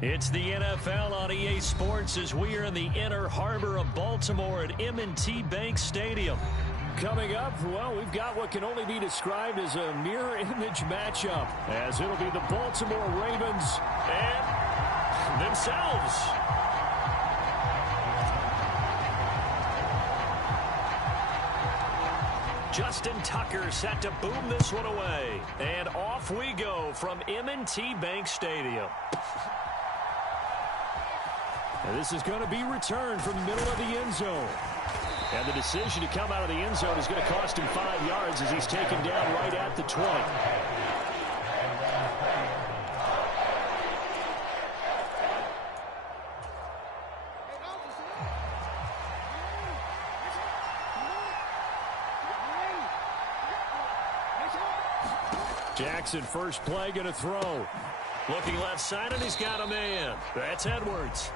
It's the NFL on EA Sports as we are in the inner harbor of Baltimore at M&T Bank Stadium. Coming up, well, we've got what can only be described as a mirror image matchup, as it'll be the Baltimore Ravens and themselves. Justin Tucker set to boom this one away. And off we go from M&T Bank Stadium. And this is going to be returned from the middle of the end zone. And the decision to come out of the end zone is going to cost him 5 yards as he's taken down right at the 20. Jackson, first play, going to throw. Looking left side, and he's got a man. That's Edwards.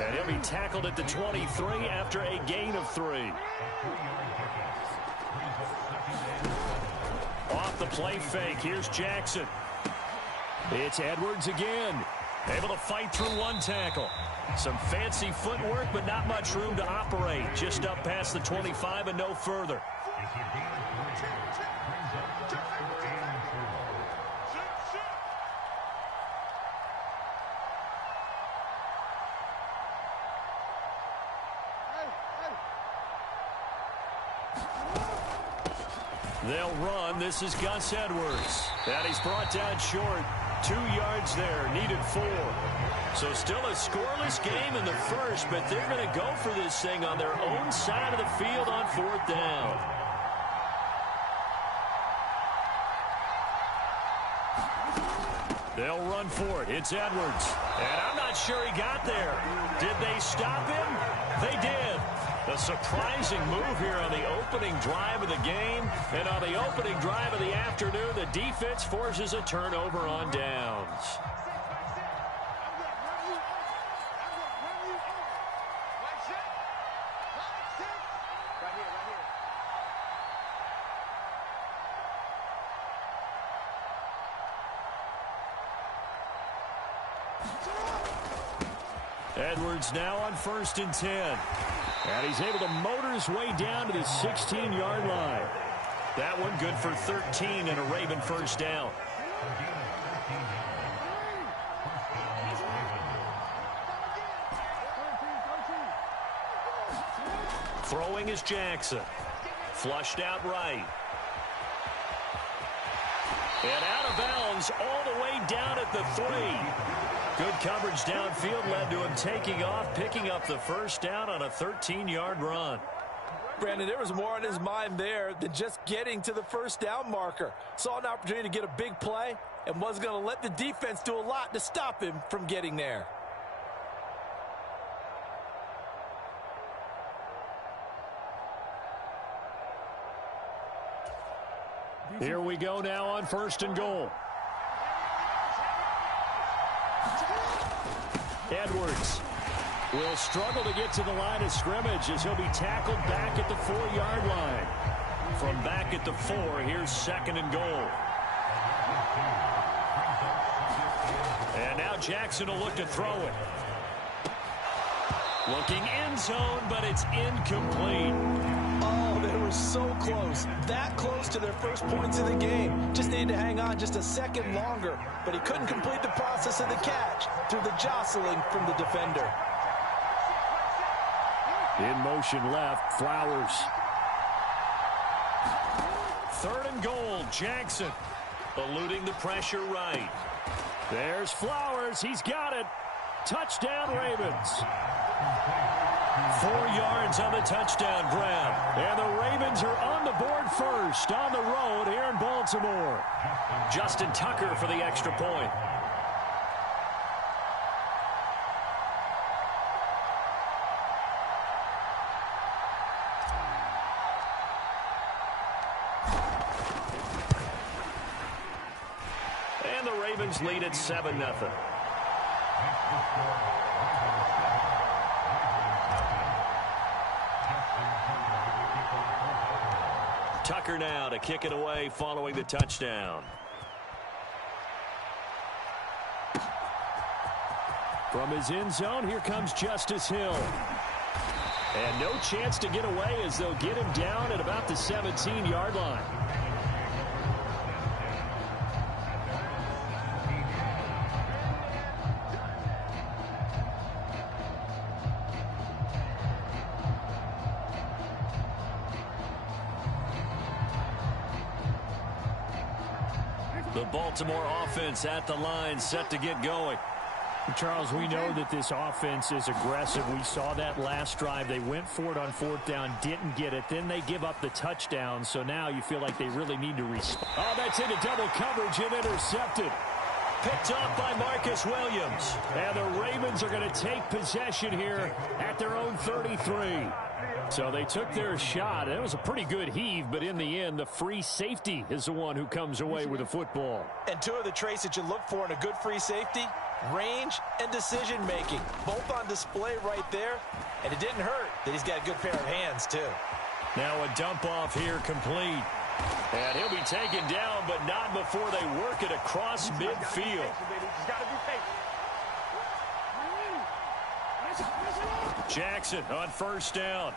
And he'll be tackled at the 23 after a gain of 3. Off the play fake, here's Jackson. It's Edwards again. Able to fight through one tackle. Some fancy footwork, but not much room to operate. Just up past the 25 and no further. They'll run. This is Gus Edwards. And he's brought down short. 2 yards there. Needed 4. So still a scoreless game in the first, but they're going to go for this thing on their own side of the field on 4th down. They'll run for it. It's Edwards. And I'm not sure he got there. Did they stop him? They did. A surprising move here on the opening drive of the game. And on the opening drive of the afternoon, the defense forces a turnover on downs. Edwards now on 1st and 10. And he's able to motor his way down to the 16-yard line. That one good for 13 and a Raven first down. Throwing is Jackson. Flushed out right. And out of bounds all the way down at the 3. Good coverage downfield led to him taking off, picking up the first down on a 13-yard run. Brandon, there was more on his mind there than just getting to the first down marker. Saw an opportunity to get a big play and was going to let the defense do a lot to stop him from getting there. Here we go now on 1st and goal. Edwards will struggle to get to the line of scrimmage as he'll be tackled back at the 4-yard line. From back at the 4, here's 2nd and goal. And now Jackson will look to throw it. Looking end zone, but it's incomplete. Oh, they were so close. That close to their first points of the game. Just needed to hang on just a second longer. But he couldn't complete the process of the catch through the jostling from the defender. In motion left, Flowers. 3rd and goal, Jackson. Eluding the pressure right. There's Flowers. He's got it. Touchdown, Ravens. 4 yards on the touchdown grab. And the Ravens are on the board first on the road here in Baltimore. Justin Tucker for the extra point. And the Ravens lead at 7-0. Tucker now to kick it away following the touchdown. From his end zone, here comes Justice Hill. And no chance to get away as they'll get him down at about the 17-yard line. The Baltimore offense at the line, set to get going. Charles, we know that this offense is aggressive. We saw that last drive. They went for it on fourth down, didn't get it. Then they give up the touchdown. So now you feel like they really need to respond. Oh, that's into double coverage and intercepted. Picked off by Marcus Williams. And the Ravens are going to take possession here at their own 33. So they took their shot. It was a pretty good heave, but in the end, the free safety is the one who comes away with the football. And two of the traits that you look for in a good free safety, range and decision-making, both on display right there. And it didn't hurt that he's got a good pair of hands, too. Now a dump off here complete. And he'll be taken down, but not before they work it across midfield. Jackson on first down.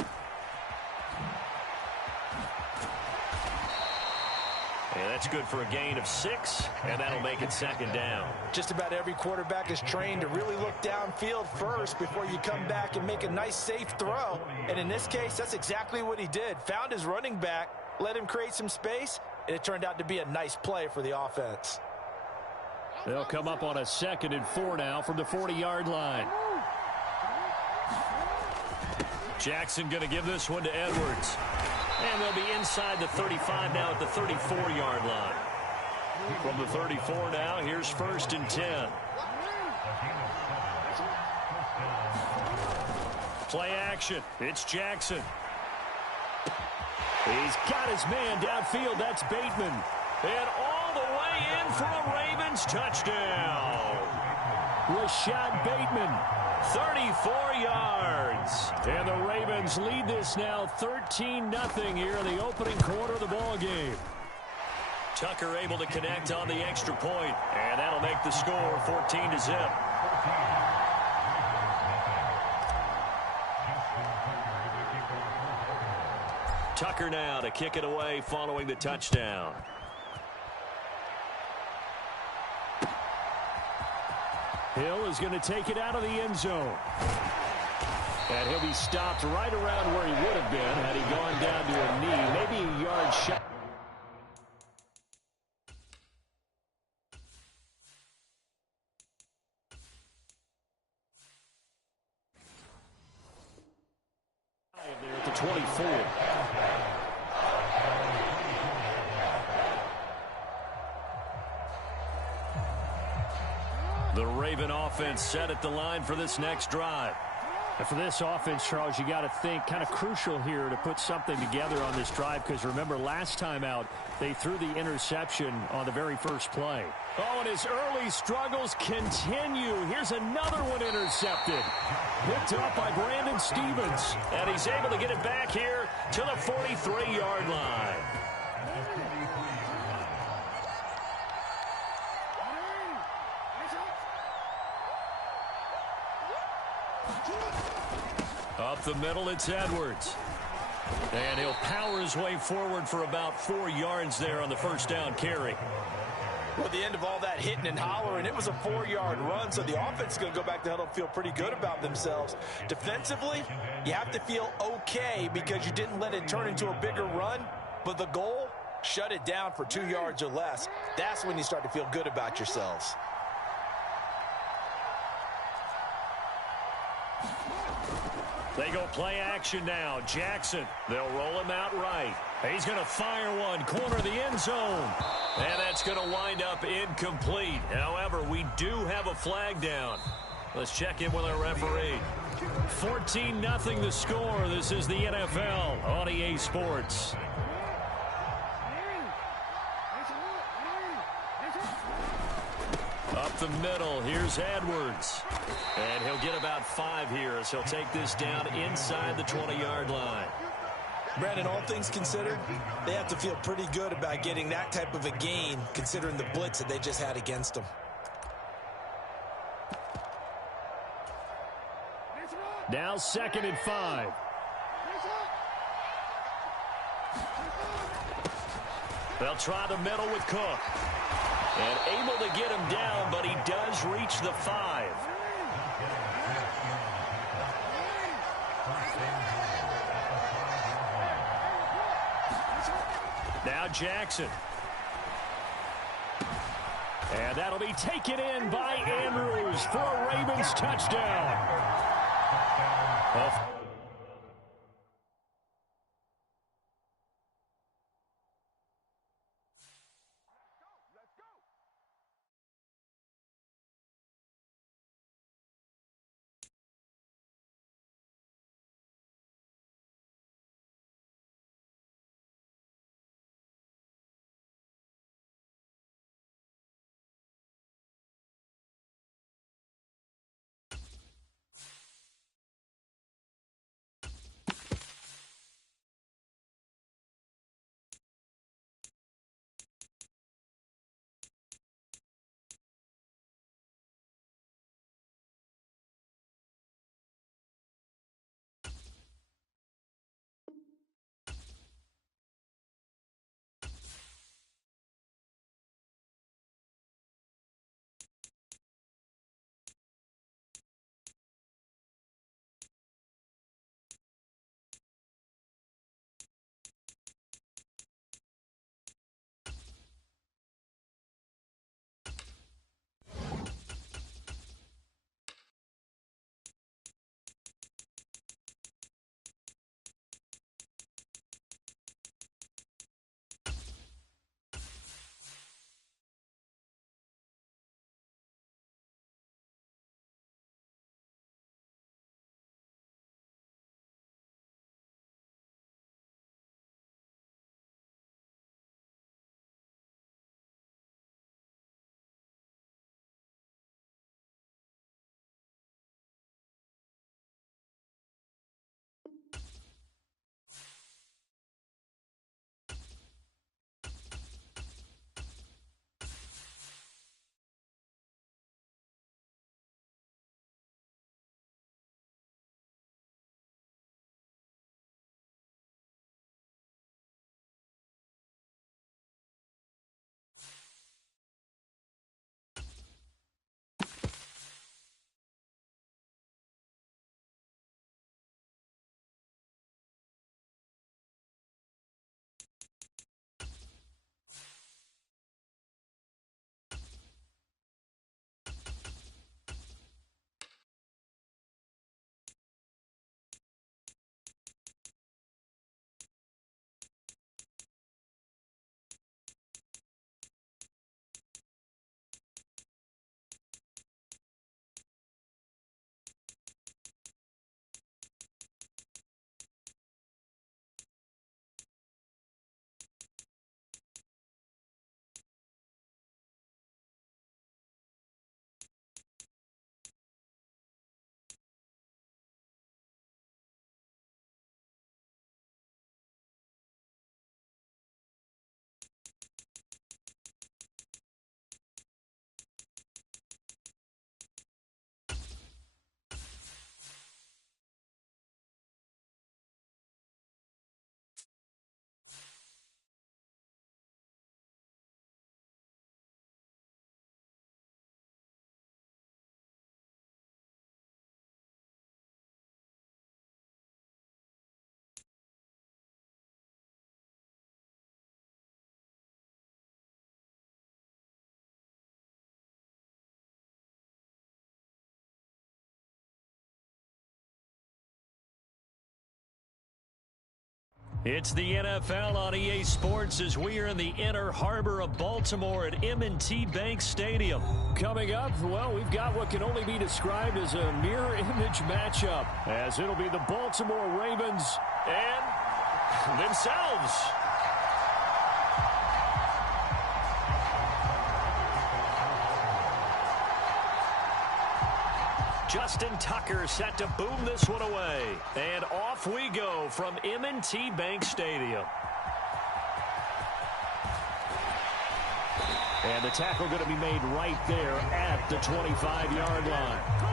And that's good for a gain of 6, and that'll make it second down. Just about every quarterback is trained to really look downfield first before you come back and make a nice, safe throw. And in this case, that's exactly what he did. Found his running back, let him create some space, and it turned out to be a nice play for the offense. They'll come up on a 2nd and 4 now from the 40-yard line. Jackson going to give this one to Edwards. And they'll be inside the 35 now at the 34-yard line. From the 34 now, here's 1st and 10. Play action. It's Jackson. He's got his man downfield. That's Bateman. And all the way in for a Ravens touchdown. Rashad Bateman, 34 yards. And the Ravens lead this now 13-0 here in the opening quarter of the ball game. Tucker able to connect on the extra point, and that'll make the score 14-0. Tucker now to kick it away following the touchdown. Hill is going to take it out of the end zone. And he'll be stopped right around where he would have been had he gone down to a knee, maybe a yard shot. There at the 24. The Raven offense set at the line for this next drive. And for this offense, Charles, you got to think kind of crucial here to put something together on this drive, because remember last time out they threw the interception on the very first play. Oh, and his early struggles continue. Here's another one intercepted. Picked up by Brandon Stevens. And he's able to get it back here to the 43-yard line. Up the middle, it's Edwards. And he'll power his way forward for about 4 yards there on the first down carry. Well, the end of all that hitting and hollering, it was a 4-yard run, so the offense is going to go back to huddle and feel pretty good about themselves. Defensively, you have to feel okay because you didn't let it turn into a bigger run, but the goal, shut it down for 2 yards or less. That's when you start to feel good about yourselves. They go play action now. Jackson, they'll roll him out right. He's going to fire one, corner the end zone. And that's going to wind up incomplete. However, we do have a flag down. Let's check in with our referee. 14-0 the score. This is the NFL on EA Sports. Up the middle, here's Edwards. And he'll get about 5 here as he'll take this down inside the 20-yard line. Brandon, all things considered, they have to feel pretty good about getting that type of a gain considering the blitz that they just had against them. Now 2nd and 5. They'll try the middle with Cook. And able to get him down, but he does reach the 5. Now Jackson. And that'll be taken in by Andrews for a Ravens touchdown. It's the NFL on EA Sports as we are in the inner harbor of Baltimore at M&T Bank Stadium. Coming up, well, we've got what can only be described as a mirror image matchup, as it'll be the Baltimore Ravens and themselves. Justin Tucker set to boom this one away. And off we go from M&T Bank Stadium. And the tackle going to be made right there at the 25-yard line.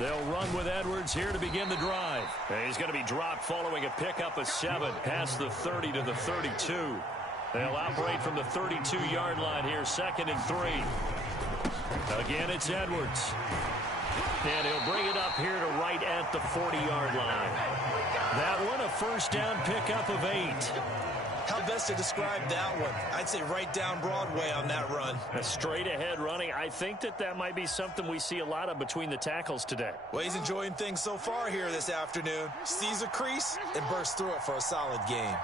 They'll run with Edwards here to begin the drive. And he's going to be dropped following a pickup of 7 past the 30 to the 32. They'll operate from the 32-yard line here, 2nd and 3. Again, it's Edwards. And he'll bring it up here to right at the 40-yard line. That one, a first down pickup of 8. How best to describe that one? I'd say right down Broadway on that run. A straight-ahead running. I think that might be something we see a lot of between the tackles today. Well, he's enjoying things so far here this afternoon. Sees a crease and bursts through it for a solid gain.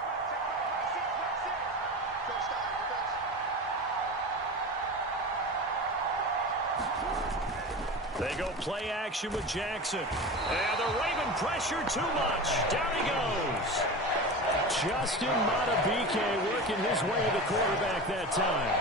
They go play action with Jackson. And the Raven pressure too much. Down he goes. Justin Madubuike working his way to the quarterback that time.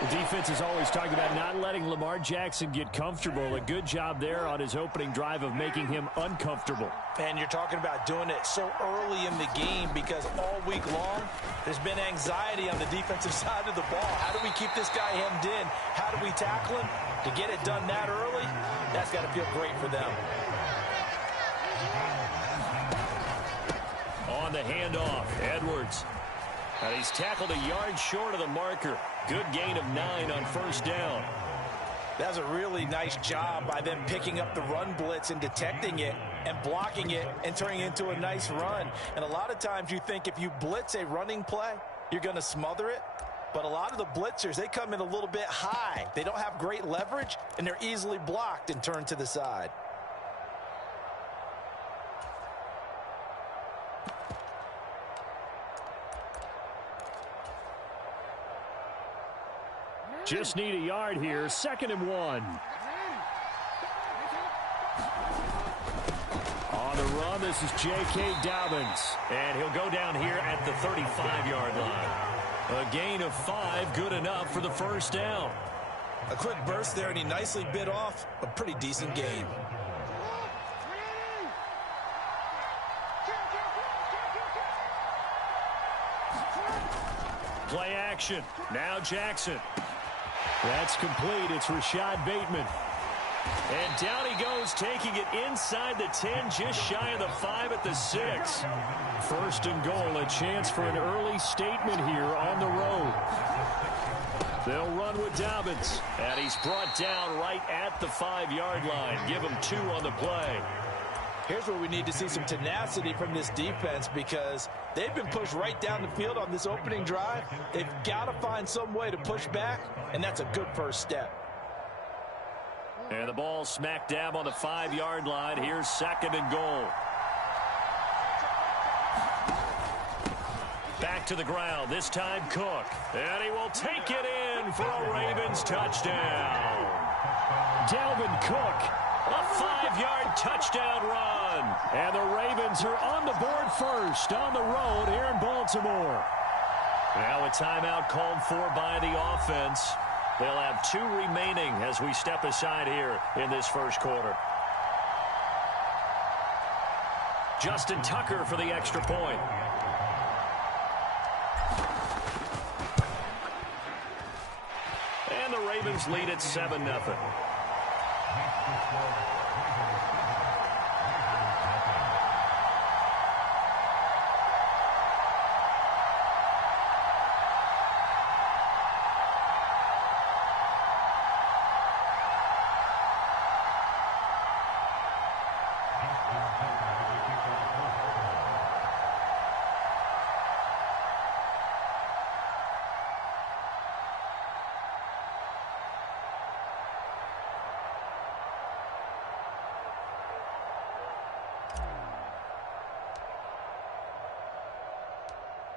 The defense is always talking about not letting Lamar Jackson get comfortable. A good job there on his opening drive of making him uncomfortable. And you're talking about doing it so early in the game because all week long, there's been anxiety on the defensive side of the ball. How do we keep this guy hemmed in? How do we tackle him? To get it done that early, that's got to feel great for them. On the handoff, Edwards. And he's tackled a yard short of the marker. Good gain of 9 on first down. That's a really nice job by them picking up the run blitz and detecting it and blocking it and turning it into a nice run. And a lot of times you think if you blitz a running play, you're going to smother it. But a lot of the blitzers, they come in a little bit high. They don't have great leverage, and they're easily blocked and turned to the side. Just need a yard here. 2nd and 1. On the run, this is J.K. Dobbins. And he'll go down here at the 35-yard line. A gain of 5, good enough for the first down. A quick burst there, and he nicely bit off a pretty decent gain. Play action. Now Jackson. That's complete. It's Rashad Bateman. And down he goes, taking it inside the 10, just shy of the 5 at the 6. 1st and goal, a chance for an early statement here on the road. They'll run with Dobbins. And he's brought down right at the 5-yard line. Give him 2 on the play. Here's where we need to see some tenacity from this defense because they've been pushed right down the field on this opening drive. They've got to find some way to push back, and that's a good first step. And the ball smack dab on the 5-yard line. Here's 2nd and goal. Back to the ground. This time Cook. And he will take it in for a Ravens touchdown. Dalvin Cook. A 5-yard touchdown run. And the Ravens are on the board first on the road here in Baltimore. Now a timeout called for by the offense. They'll have 2 remaining as we step aside here in this first quarter. Justin Tucker for the extra point. And the Ravens lead at 7-0.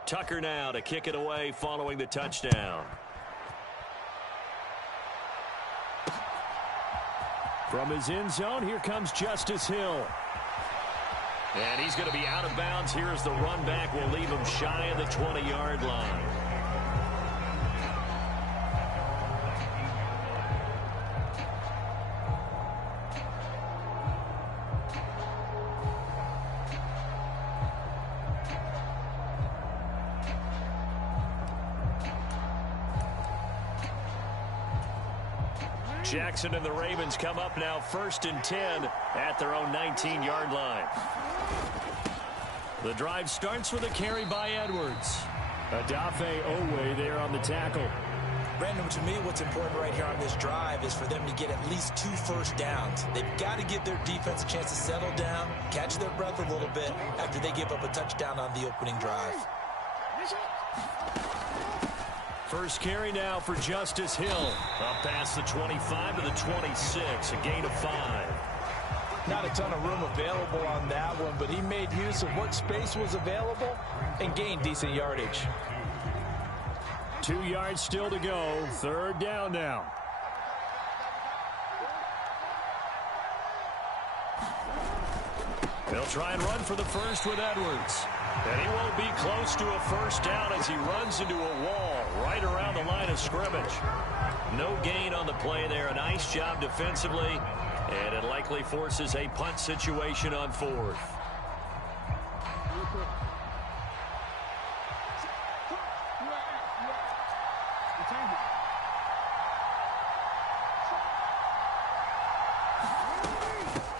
Tucker now to kick it away following the touchdown. From his end zone, here comes Justice Hill. And he's going to be out of bounds here as the run back will leave him shy of the 20-yard line. Jackson and the Ravens come up now 1st and 10 at their own 19-yard line. The drive starts with a carry by Edwards. Adafe Owe there on the tackle. Brandon, to me, what's important right here on this drive is for them to get at least 2 first downs. They've got to give their defense a chance to settle down, catch their breath a little bit after they give up a touchdown on the opening drive. First carry now for Justice Hill. Up past the 25 to the 26, a gain of 5. Not a ton of room available on that one, but he made use of what space was available and gained decent yardage. 2 yards still to go. Third down now. They'll try and run for the first with Edwards. And he won't be close to a first down as he runs into a wall right around the line of scrimmage. No gain on the play there. A nice job defensively. And it likely forces a punt situation on 4th.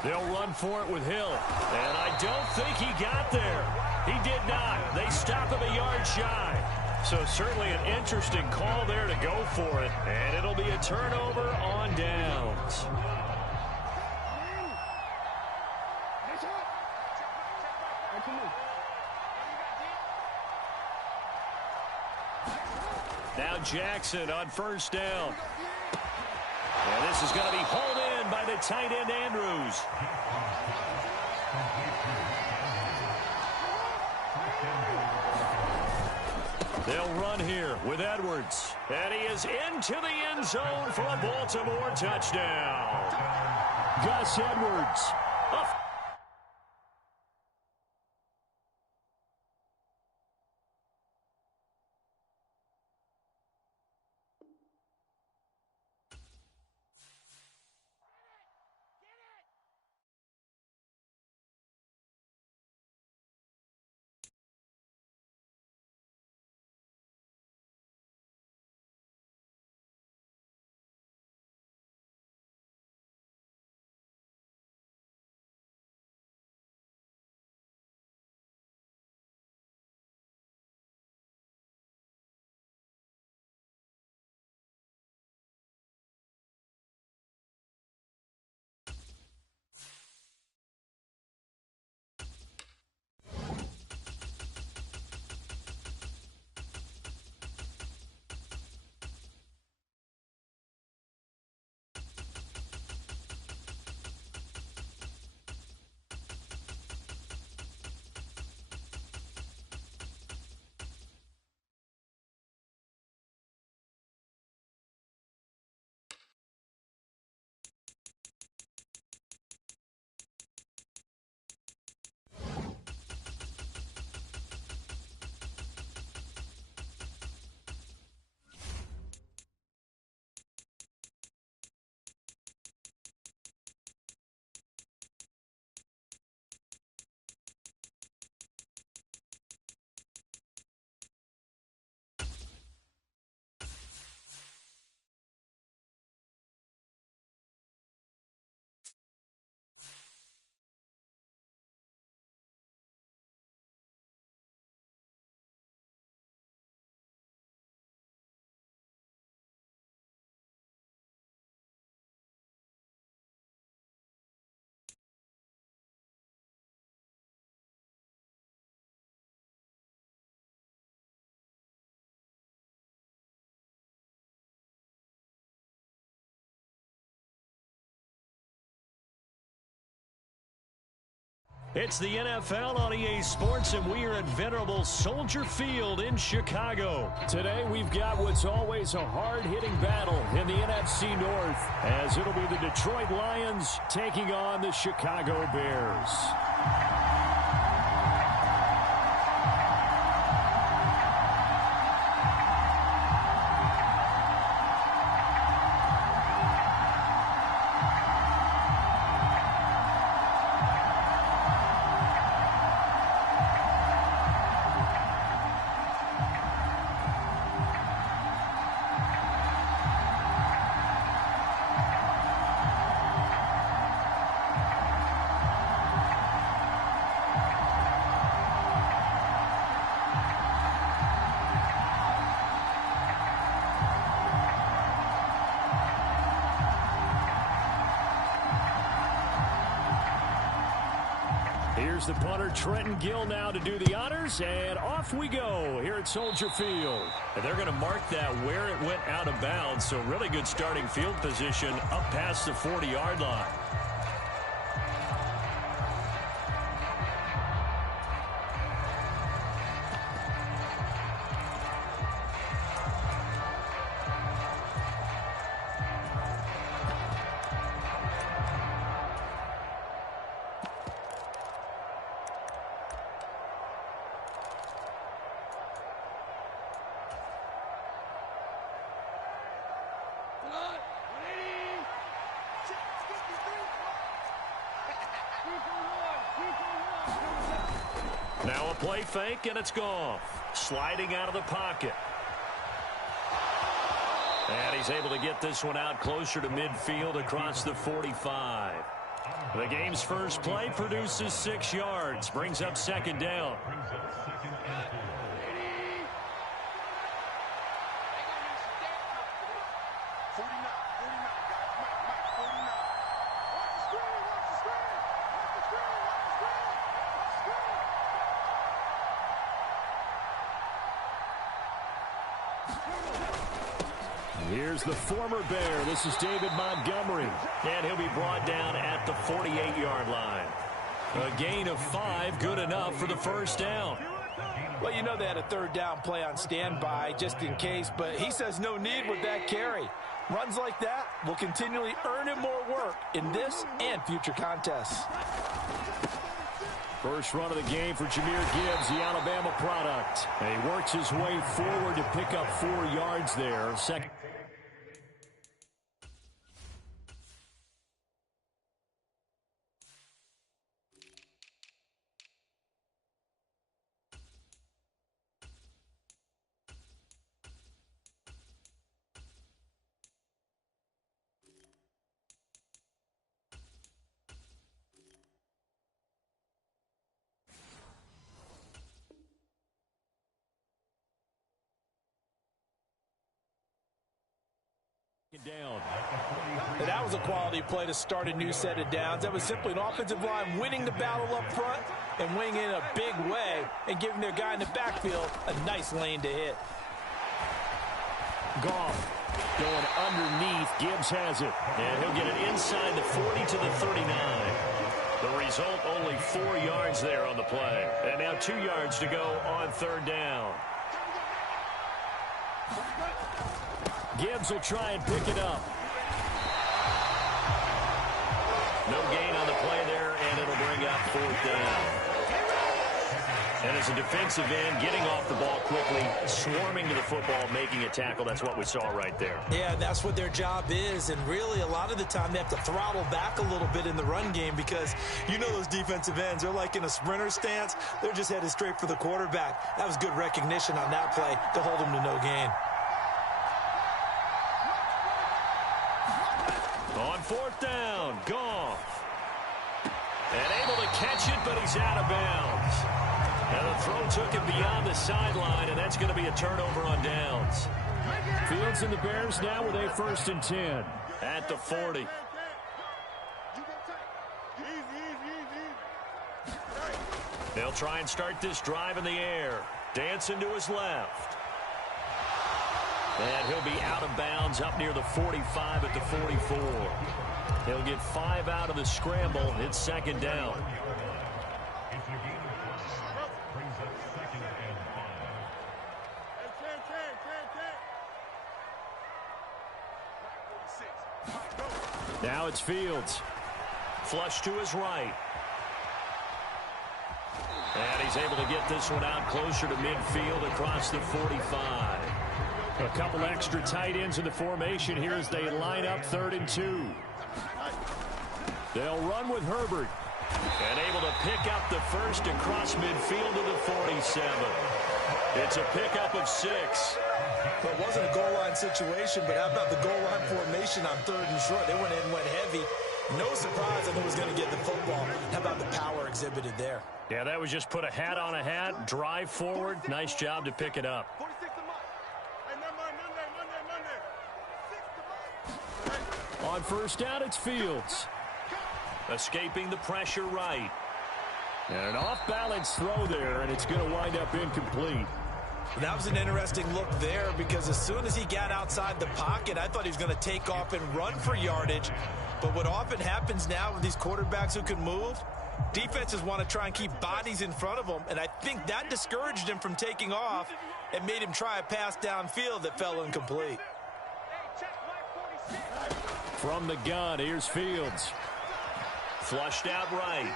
They'll run for it with Hill. And I don't think he got there. He did not. They stop him a yard shy. So certainly an interesting call there to go for it. And it'll be a turnover on downs. Now Jackson on first down. And this is going to be hauled in by the tight end Andrews. They'll run here with Edwards. And he is into the end zone for a Baltimore touchdown. Gus Edwards. Off. It's the NFL on EA Sports, and we are at venerable Soldier Field in Chicago. Today we've got what's always a hard-hitting battle in the NFC North, as it'll be the Detroit Lions taking on the Chicago Bears. Here's the punter, Trenton Gill, now to do the honors, and off we go here at Soldier Field. And they're going to mark that where it went out of bounds, so really good starting field position up past the 40-yard line. Now a play fake, and it's gone. Sliding out of the pocket. And he's able to get this one out closer to midfield across the 45. The game's first play produces 6 yards. Brings up second down. Here's the former Bear. This is David Montgomery. And he'll be brought down at the 48-yard line. A gain of 5, good enough for the first down. Well, you know they had a third down play on standby just in case, but he says no need with that carry. Runs like that will continually earn him more work in this and future contests. First run of the game for Jahmyr Gibbs, the Alabama product. And he works his way forward to pick up 4 yards there. Second. Down. And that was a quality play to start a new set of downs. That was simply an offensive line winning the battle up front and winning in a big way and giving their guy in the backfield a nice lane to hit. Goff going underneath. Gibbs has it. And he'll get it inside the 40 to the 39. The result, only 4 yards there on the play. And now 2 yards to go on third down. Gibbs will try and pick it up. No gain on the play there, and it'll bring up fourth down. And as a defensive end, getting off the ball quickly, swarming to the football, making a tackle, that's what we saw right there. Yeah, that's what their job is, and really a lot of the time they have to throttle back a little bit in the run game because you know those defensive ends, they're like in a sprinter stance. They're just headed straight for the quarterback. That was good recognition on that play to hold him to no gain. On fourth down, Goff. And able to catch it, but he's out of bounds. And the throw took him beyond the sideline, and that's going to be a turnover on downs. Fields and the Bears now with a 1st and 10 at the 40. They'll try and start this drive in the air. Dancing to his left. And he'll be out of bounds up near the 45 at the 44. He'll get 5 out of the scramble. It's second down. Now it's Fields. Flush to his right. And he's able to get this one out closer to midfield across the 45. A couple extra tight ends in the formation here as they line up 3rd and 2. They'll run with Herbert. And able to pick up the first across midfield to the 47. It's a pickup of 6. Well, it wasn't a goal line situation, but how about the goal line formation on 3rd and short? They went in and went heavy. No surprise on who was going to get the football. How about the power exhibited there? Yeah, that was just put a hat on a hat, drive forward. Nice job to pick it up. On first down, it's Fields. Escaping the pressure right. And an off-balance throw there, and it's going to wind up incomplete. That was an interesting look there because as soon as he got outside the pocket, I thought he was going to take off and run for yardage. But what often happens now with these quarterbacks who can move, defenses want to try and keep bodies in front of them, and I think that discouraged him from taking off and made him try a pass downfield that fell incomplete. From the gun, here's Fields. Flushed out right.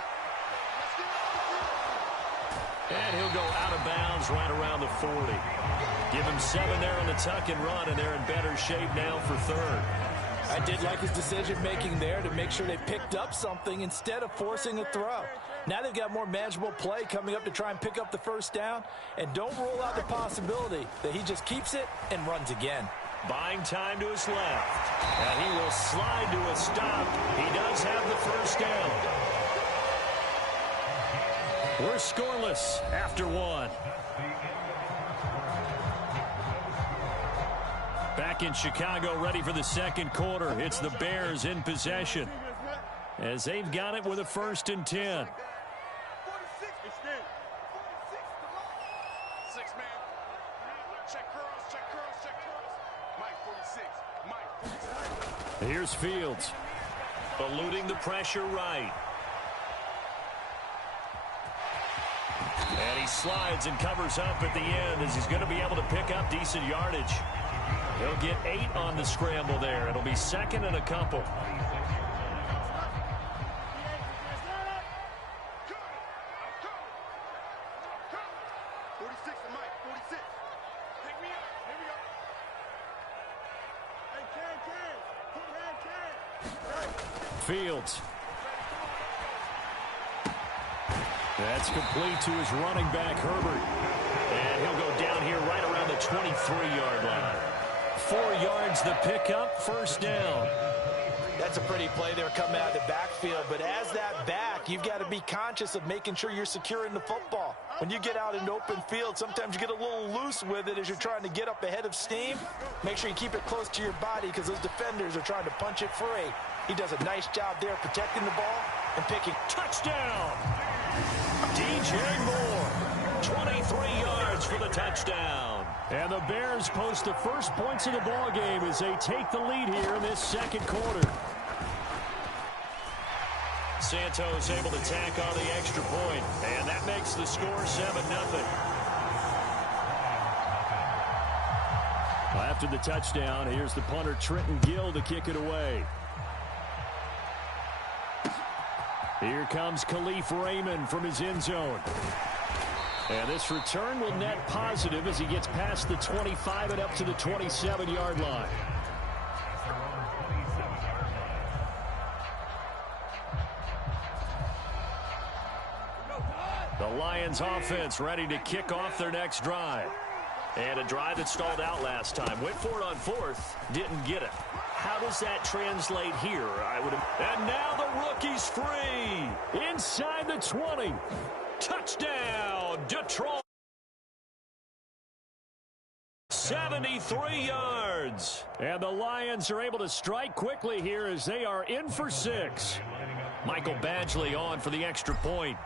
And he'll go out of bounds right around the 40. Give him 7 there on the tuck and run, and they're in better shape now for third. I did like his decision-making there to make sure they picked up something instead of forcing a throw. Now they've got more manageable play coming up to try and pick up the first down, and don't rule out the possibility that he just keeps it and runs again. Buying time to his left. And he will slide to a stop. He does have the first down. We're scoreless after 1. Back in Chicago, ready for the second quarter. It's the Bears in possession as they've got it with a 1st and 10. Here's Fields. Eluding the pressure right. And he slides and covers up at the end as he's going to be able to pick up decent yardage. He'll get 8 on the scramble there. It'll be 2nd and a couple. Fields. That's complete to his running back, Herbert. And he'll go down here right around the 23-yard line. 4 yards the pickup, 1st down. That's a pretty play there coming out of the backfield, but as that back, you've got to be conscious of making sure you're securing the football. When you get out in open field, sometimes you get a little loose with it as you're trying to get up ahead of steam. Make sure you keep it close to your body because those defenders are trying to punch it free. He does a nice job there protecting the ball and picking. Touchdown! DJ Moore, 23 yards for the touchdown. And the Bears post the first points of the ball game as they take the lead here in this second quarter. Santos able to tack on the extra point, and that makes the score 7-0. After the touchdown, here's the punter Trenton Gill to kick it away. Here comes Khalif Raymond from his end zone. And this return will net positive as he gets past the 25 and up to the 27-yard line. The Lions offense ready to kick off their next drive. And a drive that stalled out last time. Went for it on 4th, didn't get it. How does that translate here? And now the rookie's free. Inside the 20. Touchdown, Detroit. 73 yards. And the Lions are able to strike quickly here as they are in for 6. Michael Badgley on for the extra point.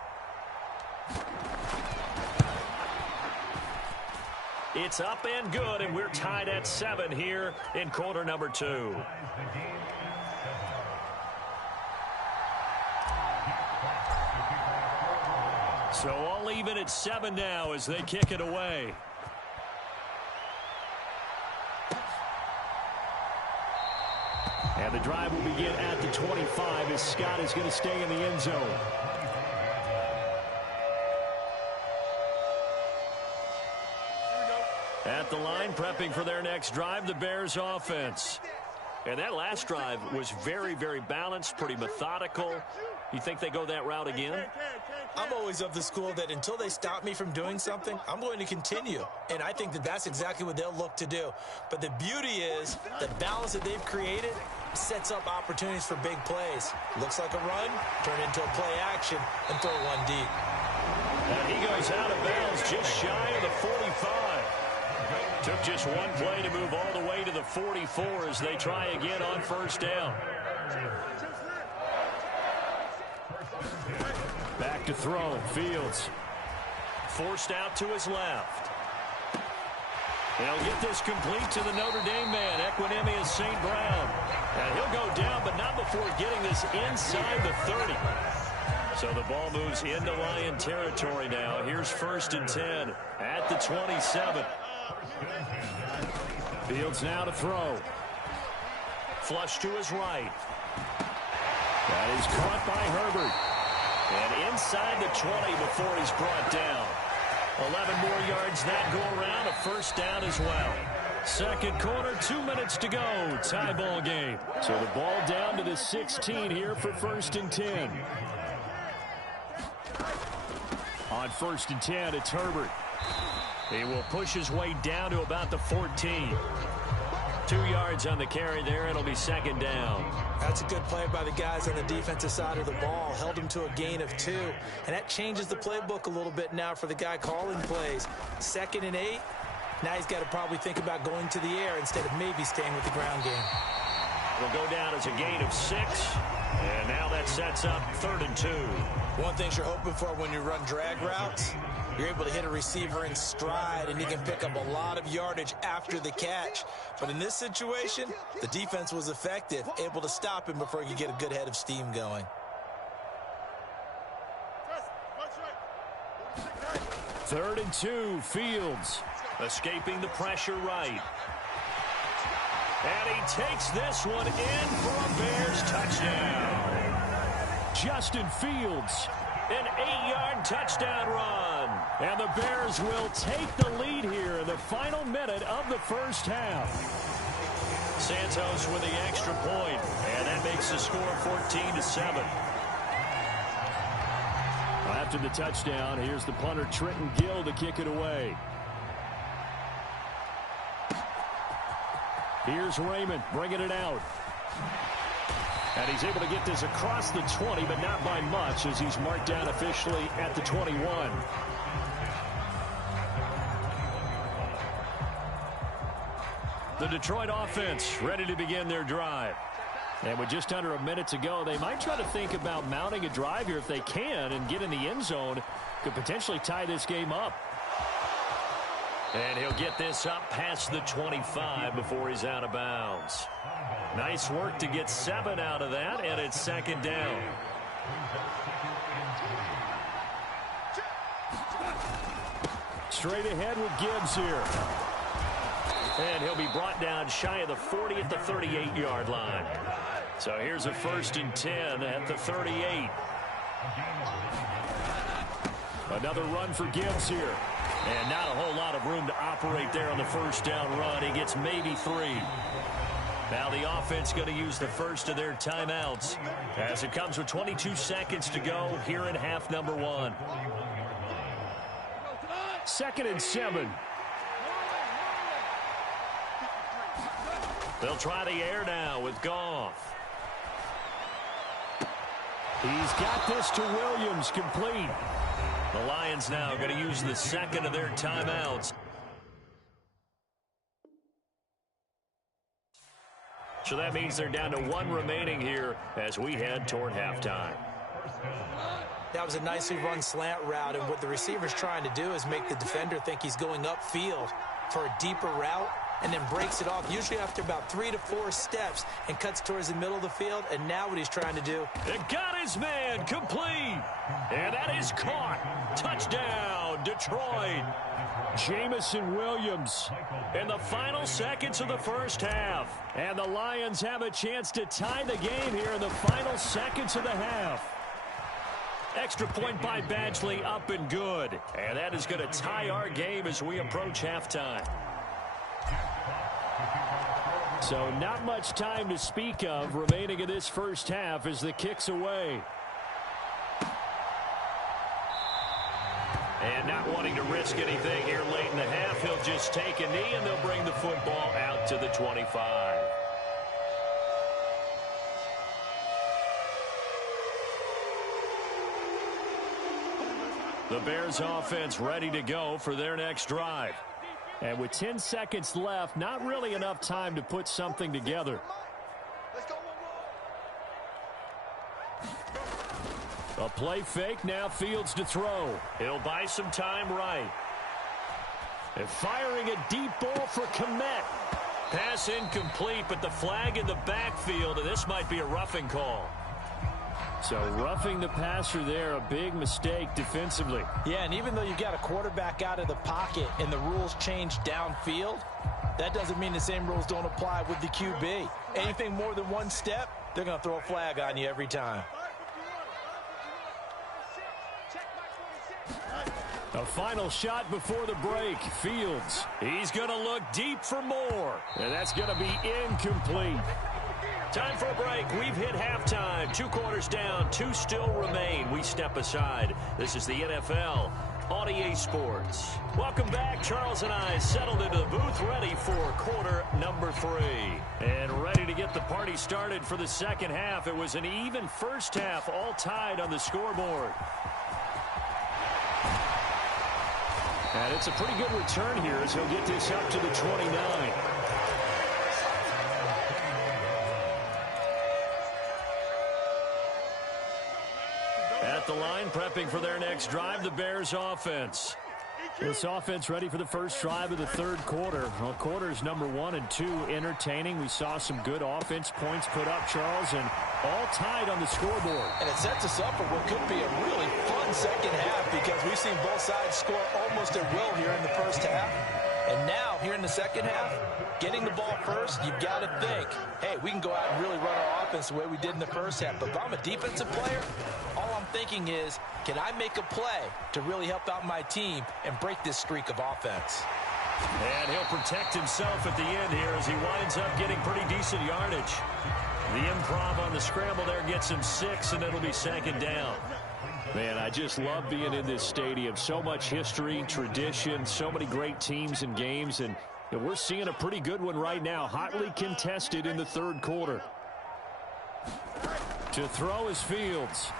It's up and good, and we're tied at 7 here in quarter number 2. So all even at 7 now as they kick it away. And the drive will begin at the 25 as Scott is going to stay in the end zone. At the line, prepping for their next drive, the Bears offense. And that last drive was very, very balanced, pretty methodical. You think they go that route again? I'm always of the school that until they stop me from doing something, I'm going to continue. And I think that that's exactly what they'll look to do. But the beauty is the balance that they've created sets up opportunities for big plays. Looks like a run, turn into a play action, and throw one deep. And he goes out of bounds just shy of the 45. Took just one play to move all the way to the 44 as they try again on 1st down. Back to throw. Fields. Forced out to his left. He'll get this complete to the Notre Dame man, Equinemius St. Brown. And he'll go down, but not before getting this inside the 30. So the ball moves into Lion territory now. Here's 1st and 10 at the 27. Fields now to throw. Flush to his right. That is caught by Herbert. And inside the 20 before he's brought down. 11 more yards that go around. A 1st down as well. Second quarter, 2 minutes to go. Tie ball game. So the ball down to the 16 here for 1st and 10. On 1st and 10, it's Herbert. He will push his way down to about the 14. 2 yards on the carry there. It'll be 2nd down. That's a good play by the guys on the defensive side of the ball. Held him to a gain of 2. And that changes the playbook a little bit now for the guy calling plays. 2nd and 8. Now he's got to probably think about going to the air instead of maybe staying with the ground game. Will go down as a gain of 6. And now that sets up 3rd and 2. One thing you're hoping for when you run drag routes, you're able to hit a receiver in stride, and he can pick up a lot of yardage after the catch. But in this situation, the defense was effective, able to stop him before he could get a good head of steam going. 3rd and 2, Fields. Escaping the pressure right. And he takes this one in for a Bears touchdown. Justin Fields. An 8-yard touchdown run. And the Bears will take the lead here in the final minute of the 1st half. Santos with the extra point, and that makes the score 14-7. After the touchdown, here's the punter Trenton Gill to kick it away. Here's Raymond bringing it out. And he's able to get this across the 20, but not by much as he's marked down officially at the 21. The Detroit offense ready to begin their drive. And with just under a minute to go, they might try to think about mounting a drive here if they can and get in the end zone. Could potentially tie this game up. And he'll get this up past the 25 before he's out of bounds. Nice work to get 7 out of that, and it's 2nd down. Straight ahead with Gibbs here. And he'll be brought down shy of the 40 at the 38-yard line. So here's a 1st and 10 at the 38. Another run for Gibbs here. And not a whole lot of room to operate there on the 1st down run. He gets maybe 3. Now the offense going to use the first of their timeouts as it comes with 22 seconds to go here in half number 1. 2nd and 7. They'll try the air now with Goff. He's got this to Williams, complete. The Lions now going to use the 2nd of their timeouts. So that means they're down to 1 remaining here as we head toward halftime. That was a nicely run slant route, and what the receiver's trying to do is make the defender think he's going upfield for a deeper route and then breaks it off, usually after about 3 to 4 steps, and cuts towards the middle of the field. And now what he's trying to do. It got his man complete. And that is caught. Touchdown, Detroit. Jamison Williams in the final seconds of the 1st half. And the Lions have a chance to tie the game here in the final seconds of the half. Extra point by Badgley, up and good. And that is going to tie our game as we approach halftime. So not much time to speak of remaining in this 1st half as the kick's away. And not wanting to risk anything here late in the half, he'll just take a knee and they'll bring the football out to the 25. The Bears offense ready to go for their next drive. And with 10 seconds left, not really enough time to put something together. A play fake, now Fields to throw. He'll buy some time right. And firing a deep ball for Kmet. Pass incomplete, but the flag in the backfield, and this might be a roughing call. So roughing the passer there, a big mistake defensively. Yeah, and even though you got a quarterback out of the pocket and the rules change downfield, that doesn't mean the same rules don't apply with the QB. Anything more than one step, they're going to throw a flag on you every time. A final shot before the break. Fields. He's going to look deep for more. And that's going to be incomplete. Time for a break. We've hit halftime. 2 quarters down. 2 still remain. We step aside. This is the NFL on EA Sports. Welcome back. Charles and I settled into the booth, ready for quarter number 3. And ready to get the party started for the second half. It was an even first half, all tied on the scoreboard. And it's a pretty good return here as he'll get this up to the 29. At the line, prepping for their next drive, the Bears offense. This offense ready for the first drive of the third quarter. Well, quarters number 1 and 2 entertaining. We saw some good offense points put up, Charles, and all tied on the scoreboard. And it sets us up for what could be a really fun second half because we've seen both sides score almost at will here in the first half. And now, here in the second half, getting the ball first, you've got to think, hey, we can go out and really run our offense the way we did in the first half. But if I'm a defensive player, all I'm thinking is, can I make a play to really help out my team and break this streak of offense? And he'll protect himself at the end here as he winds up getting pretty decent yardage. The improv on the scramble there gets him 6, and it'll be second down. Man, I just love being in this stadium. So much history, tradition, so many great teams and games, and we're seeing a pretty good one right now, hotly contested in the third quarter. To throw is Fields.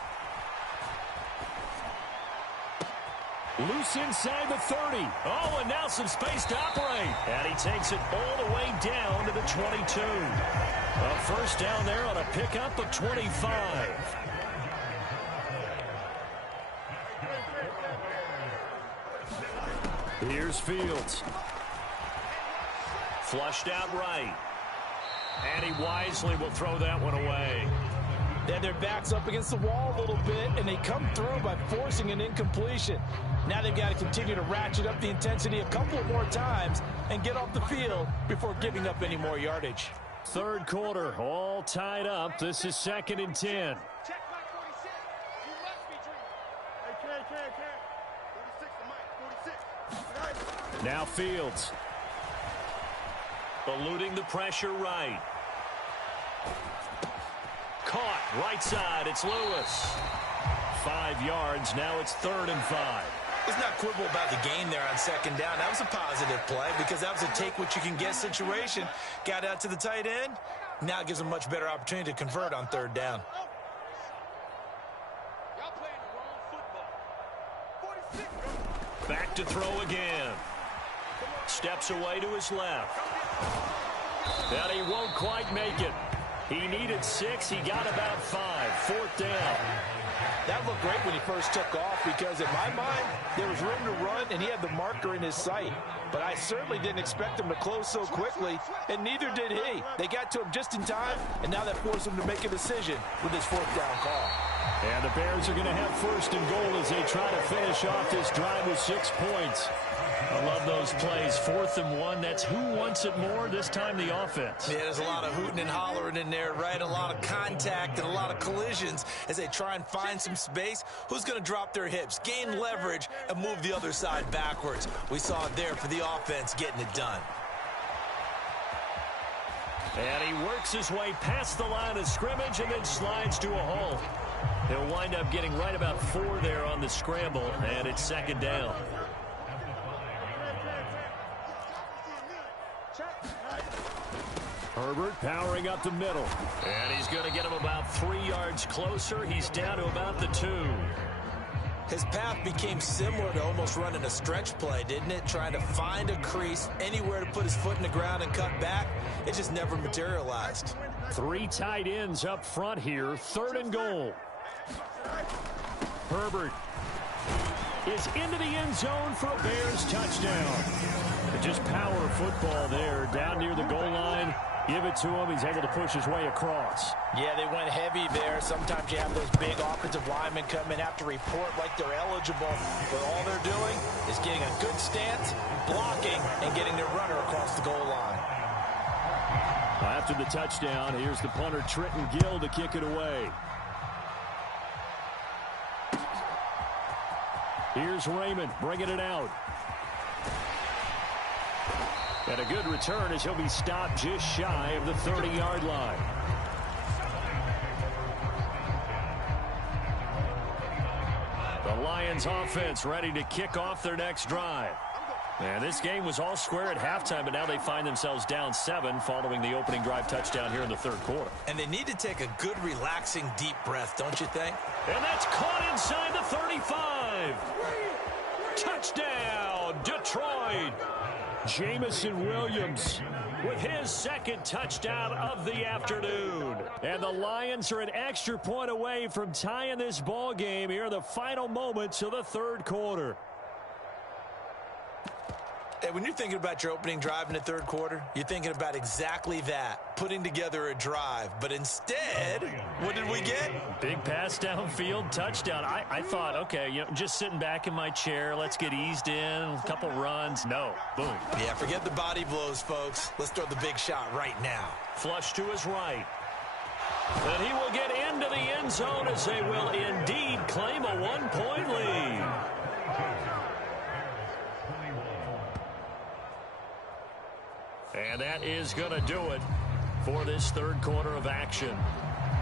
Loose inside the 30. Oh, and now some space to operate. And he takes it all the way down to the 22. A first down there on a pickup of 25. Here's Fields. Flushed out right. And he wisely will throw that one away. They had their backs up against the wall a little bit, and they come through by forcing an incompletion. Now they've got to continue to ratchet up the intensity a couple more times and get off the field before giving up any more yardage. Third quarter, all tied up. This is 2nd and 10. Now Fields. Eluding the pressure right. Caught right side. It's Lewis. 5 yards. Now it's 3rd and 5. Let's not quibble about the gain there on second down. That was a positive play because that was a take-what-you-can-get situation. Got out to the tight end. Now it gives them a much better opportunity to convert on third down. Back to throw again. Steps away to his left. And he won't quite make it. He needed 6. He got about 5. 4th down. That looked great when he first took off because in my mind, there was room to run and he had the marker in his sight. But I certainly didn't expect him to close so quickly, and neither did he. They got to him just in time, and now that forced him to make a decision with his 4th down call. And the Bears are going to have 1st and goal as they try to finish off this drive with 6 points. I love those plays. 4th and 1. That's who wants it more. This time the offense. Yeah, there's a lot of hooting and hollering in there, right? A lot of contact and a lot of collisions as they try and find some space. Who's going to drop their hips, gain leverage, and move the other side backwards? We saw it there for the offense getting it done. And he works his way past the line of scrimmage and then slides to a hole. He'll wind up getting right about 4 there on the scramble, and it's 2nd down. Herbert powering up the middle. And he's going to get him about 3 yards closer. He's down to about the 2. His path became similar to almost running a stretch play, didn't it? Trying to find a crease, anywhere to put his foot in the ground and cut back. It just never materialized. 3 tight ends up front here. 3rd and goal. Herbert is into the end zone for a Bears touchdown. Just power football there down near the goal line. Give it to him. He's able to push his way across. Yeah, they went heavy there. Sometimes you have those big offensive linemen come in, have to report like they're eligible. But all they're doing is getting a good stance, blocking, and getting their runner across the goal line. After the touchdown, here's the punter, Trenton Gill, to kick it away. Here's Raymond bringing it out. And a good return as he'll be stopped just shy of the 30-yard line. The Lions offense ready to kick off their next drive. And this game was all square at halftime, but now they find themselves down 7 following the opening drive touchdown here in the third quarter. And they need to take a good, relaxing, deep breath, don't you think? And that's caught inside the 35. Touchdown, Detroit. Jamison Williams with his second touchdown of the afternoon. And the Lions are an extra point away from tying this ball game here in the final moments of the third quarter. Hey, when you're thinking about your opening drive in the third quarter, you're thinking about exactly that, putting together a drive. But instead, what did we get? Big pass downfield, touchdown. I thought, okay, just sitting back in my chair, let's get eased in, a couple runs. No, boom. Yeah, forget the body blows, folks. Let's throw the big shot right now. Flush to his right. And he will get into the end zone as they will indeed claim a one-point lead. And that is going to do it for this third quarter of action.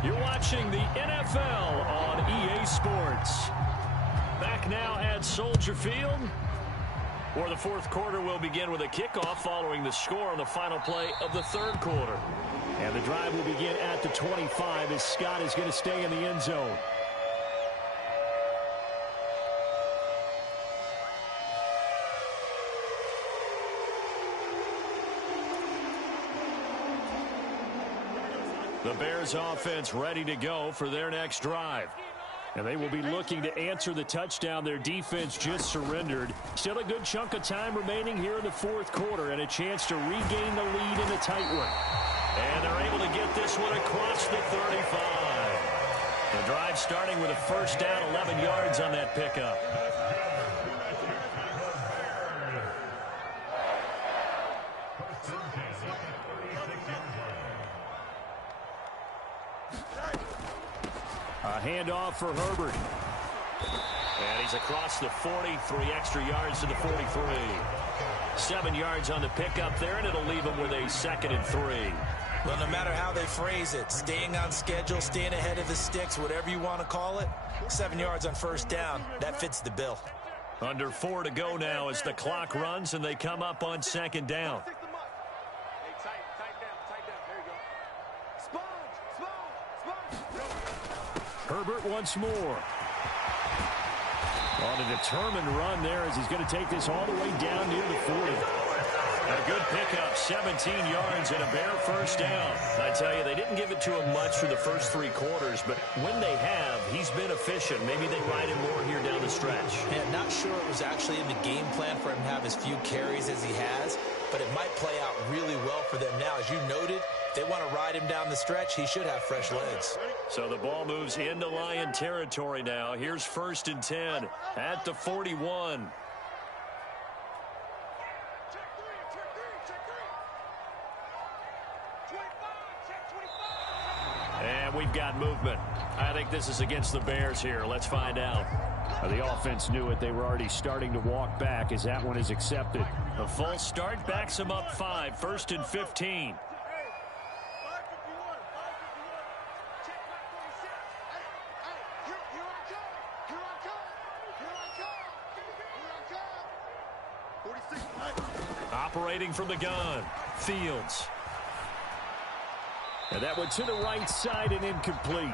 You're watching the NFL on EA Sports. Back now at Soldier Field, where the fourth quarter will begin with a kickoff following the score on the final play of the third quarter. And the drive will begin at the 25 as Scott is going to stay in the end zone. The Bears offense ready to go for their next drive. And they will be looking to answer the touchdown their defense just surrendered. Still a good chunk of time remaining here in the fourth quarter and a chance to regain the lead in a tight one. And they're able to get this one across the 35. The drive starting with a first down, 11 yards on that pickup. A handoff for Herbert. And he's across the 40, 3 extra yards to the 43. 7 yards on the pickup there, and it'll leave him with a 2nd and 3. Well, no matter how they phrase it, staying on schedule, staying ahead of the sticks, whatever you want to call it, 7 yards on first down, that fits the bill. Under 4 to go now as the clock runs and they come up on 2nd down. Herbert once more. On a determined run there as he's going to take this all the way down near the 40. A good pickup, 17 yards and a Bear first down. I tell you, they didn't give it to him much for the first 3 quarters, but when they have, he's been efficient. Maybe they ride him more here down the stretch. And not sure it was actually in the game plan for him to have as few carries as he has, but it might play out really well for them now. As you noted, if they want to ride him down the stretch, he should have fresh legs. So the ball moves into Lion territory now. Here's 1st and 10 at the 41. And we've got movement. I think this is against the Bears here. Let's find out. The offense knew it. They were already starting to walk back as that one is accepted. A false start backs them up 5. 1st and 15. Operating from the gun, Fields. And that went to the right side and incomplete.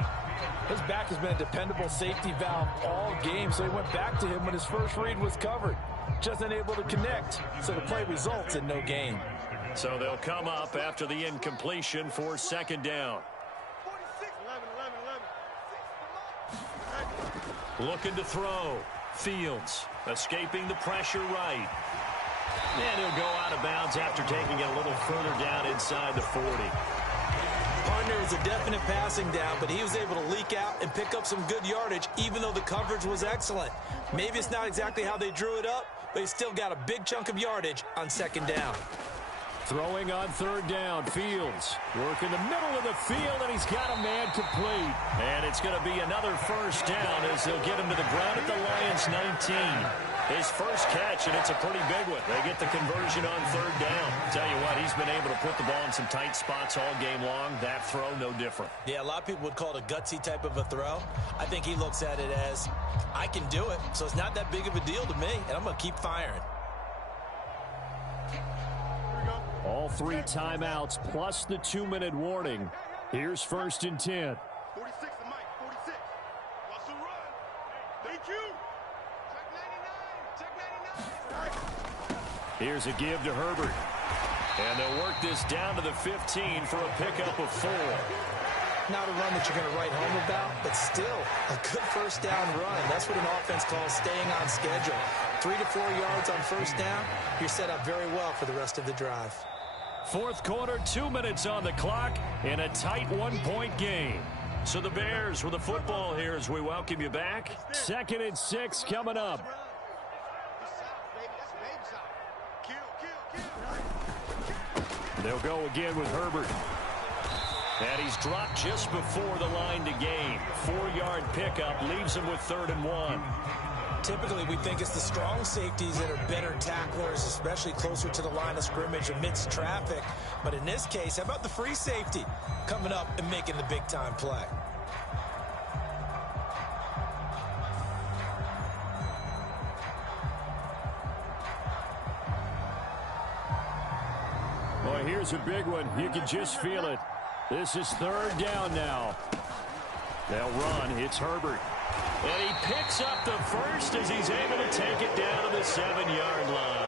His back has been a dependable safety valve all game, so he went back to him when his first read was covered. Just unable to connect, so the play results in no gain. So they'll come up after the incompletion for 2nd down. Looking to throw. Fields escaping the pressure right. And he'll go out of bounds after taking it a little further down inside the 40. Partner was a definite passing down, but he was able to leak out and pick up some good yardage, even though the coverage was excellent. Maybe it's not exactly how they drew it up, but he still got a big chunk of yardage on second down. Throwing on third down, Fields working the middle of the field, and he's got a man complete. And it's going to be another first down as they'll get him to the ground at the Lions' 19. His first catch, and it's a pretty big one. They get the conversion on third down. Tell you what, he's been able to put the ball in some tight spots all game long. That throw, no different. Yeah, a lot of people would call it a gutsy type of a throw. I think he looks at it as, I can do it, so it's not that big of a deal to me, and I'm going to keep firing. All 3 timeouts plus the 2-minute warning. Here's 1st and 10. 46 to Mike, 46. Watch the run. Thank you. Check 99. Here's a give to Herbert. And they'll work this down to the 15 for a pickup of 4. Not a run that you're going to write home about, but still a good first down run. That's what an offense calls staying on schedule. 3 to 4 yards on first down, you're set up very well for the rest of the drive. 4th quarter, 2 minutes on the clock in a tight 1-point game. So the Bears with the football here as we welcome you back. 2nd and 6 coming up. They'll go again with Herbert. And he's dropped just before the line to gain. 4-yard pickup leaves him with 3rd and 1. Typically, we think it's the strong safeties that are better tacklers, especially closer to the line of scrimmage amidst traffic. But in this case, how about the free safety coming up and making the big-time play? Well, here's a big one. You can just feel it. This is 3rd down now. They'll run. It's Herbert. And he picks up the first as he's able to take it down to the 7-yard line.